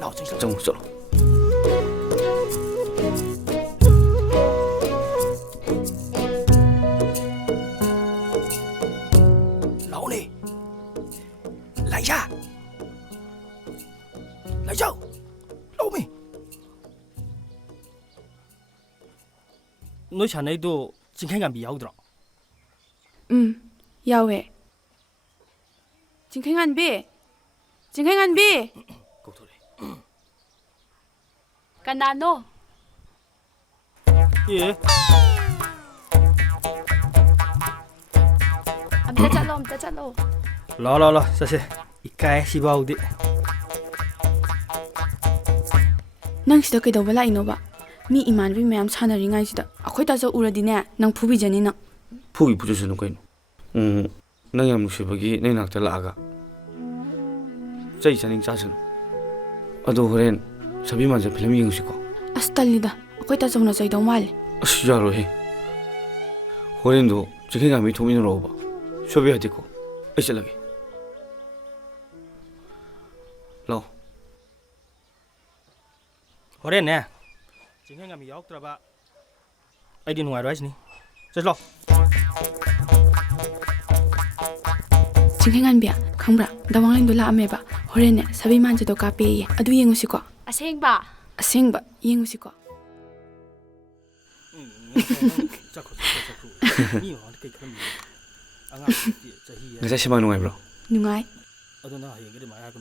老真是走走。老李，来呀，来呀，老妹。너 자네도 진행감이 야우더라. 야외. 징행한비. 징행한비. 고토래. 간나노. 예. 암따 잘로. 라라라, 사세. 이까에 시바우디. ꯅꯪ ꯁꯤꯗ ꯀꯩꯗꯧꯕ ꯂꯥꯛꯏꯅꯣꯕ ꯃꯤ ꯏꯃꯥꯟꯅꯕꯤ ꯃꯌꯥꯝ ꯁꯥꯟꯅꯔꯤꯉꯩꯁꯤꯗ ꯑꯩꯈꯣꯏ ꯇꯥꯖ ꯎꯔꯗꯤꯅꯦ ꯅꯪ ꯐꯨꯕꯤꯖꯅꯤ ꯅꯪ ꯐꯨꯒꯤ ꯐꯨꯖꯁꯅꯨ ꯀꯩꯅꯣ ꯅꯪ ꯌꯥꯝ ꯅꯨꯡꯁꯤꯕꯒꯤ ꯅꯪ ꯅꯥꯛꯇ ꯂꯥꯛꯑꯒ ꯆꯩ ꯆꯥꯅꯤꯡ ꯆꯥꯁꯅꯨ ꯑꯗꯣ ꯍꯣꯔꯦꯟ ꯁꯕꯤꯃꯥꯟꯁꯦ ꯐꯤꯂꯝ ꯌꯦꯡꯉꯨꯁꯤꯀꯣ ꯑꯁ ꯇꯜꯂꯤꯗ ꯑꯩꯈꯣꯏ ꯇꯥꯖꯧꯅ ꯆꯩꯗꯧ ꯃꯥꯜꯂꯦ ꯑꯁ ꯌꯥꯔꯣꯏꯍꯦ ꯍꯣꯔꯦꯟꯗꯣ ꯆꯤꯡꯈꯩꯉꯥꯟꯕꯤ ꯊꯣꯛꯃꯤꯟꯅꯔꯛꯑꯣꯕ ꯁꯣꯏꯕ ꯌꯥꯗꯦꯀꯣ ꯑꯩ ꯆꯠꯂꯒꯦ ꯂꯥꯛꯑꯣ 호래네. 진행감이 야우더라봐. 아이디 누가로 하시니? 자, 징행한비야 ꯈꯪꯕ꯭ꯔꯥ ꯗꯋꯥꯡꯂꯦꯟꯗꯣ ꯂꯥꯛꯑꯝꯃꯦꯕ ꯍꯣꯔꯦꯟꯅꯦ ꯁꯕꯤꯃꯥꯟꯁꯤꯗꯣ ꯀꯥꯞꯄꯦꯌꯦ ꯑꯗꯨ ꯌꯦꯡꯉꯨꯁꯤꯀꯣ ꯑꯁꯦꯡꯕ ꯌꯦꯡꯉꯨꯁꯤꯀꯣ ngài sẽ xem ai nung ngày bro ꯅꯨꯡꯉꯥꯏ 어느 나 얘기를 많이 하고